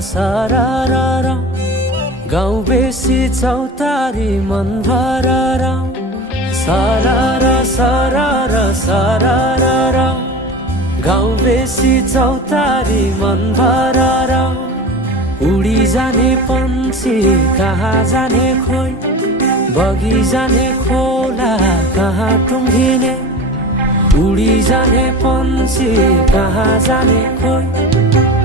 सररर गाउँ बेसी चौतारी मन भरर सरर सरर सररर गाउँ बेसी चौतारी मन भरर उडी जाने पन्छी कहाँ जाने खोइ बगी जाने खोला कहाँ टुङ्गिने उडी जाने पन्छी कहाँ जाने खोइ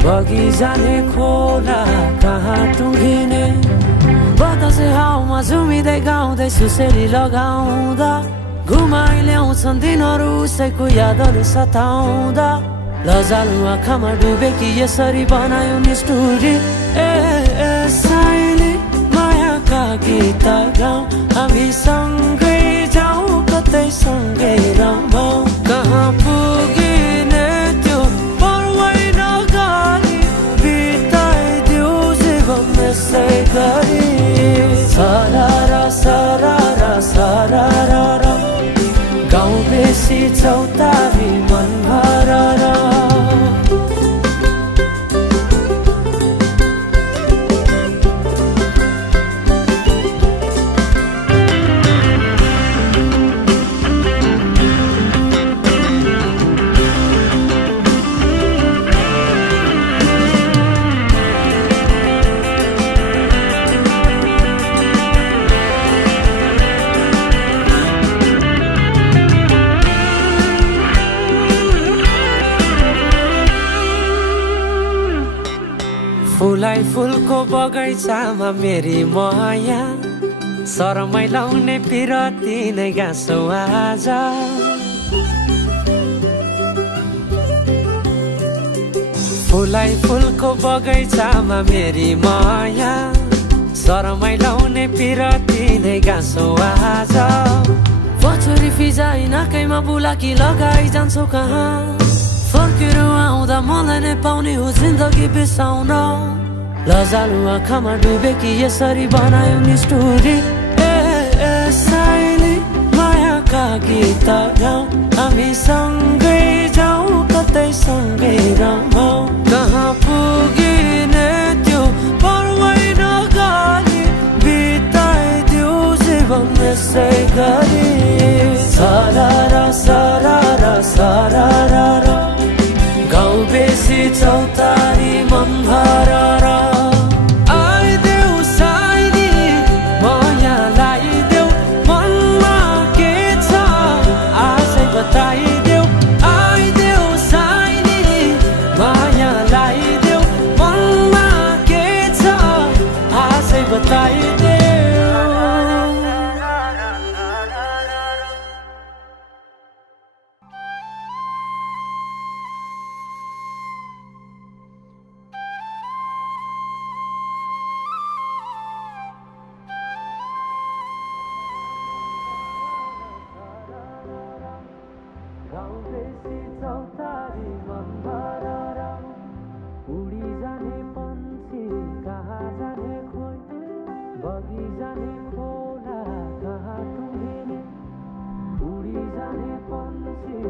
बगी जाने खोला कहाँ टुङ्गिने बतासे हाउमा झुमिँदै गाउँदै सुसेली लगाउँदा घुमाइ ल्याउँछन् दिनहरू उसैको यादहरू सताउँदा लजालु आँखामा डुबेकी यसरी बनायो निष्ठुरी साइली मायाका गीत गाउँ हामी सँगै जाउँ कतै सँगै रमाउँ कहाँ पुगिने त्यो पर्वै नगरी बिताइदिउ जीवन यसै गरी सरर सरर सररर गाउँ बेसी चौतारी मन भरर फुलाई फुलको बगैँचामा मेरी माया शरमै लाउने पिरती नै गाँसो आज फुलाई फुलको बगैँचामा मेरी माया शरमै लाउने पिरती नै गाँसो आज पछुरी फिजाइ नाकैमा बुलाकी लगाइ जान्छौ कहाँ फर्केर आउँदा मलाई नै पाउने हो जिन्दगी बिसाउन लजालु आँखामा डुबेकी यसरी बनायो निष्ठुरी साइली मायाका गीत गाउँ हामी सँगै जाउँ कतै सँगै रमाउँ कहाँ पुगिने त्यो पर्वै नगरी बिताइदिउ जीवन यसै गरी सरर सरर सररर गाउँ बेसी चौतारी मन भरर आइदेऊ साइली माया लाइदेऊ मनमा के छ आजै बताइदेऊ आइदेऊ साइली माया लाइदेऊ मनमा के छ आजै बताइदेऊ गाउँ बेसी चौतारी मन भरर उडी जाने पन्छी कहाँ जाने खोइ बगी जाने खोला कहाँ टुङ्गिने उडी जाने पन्छी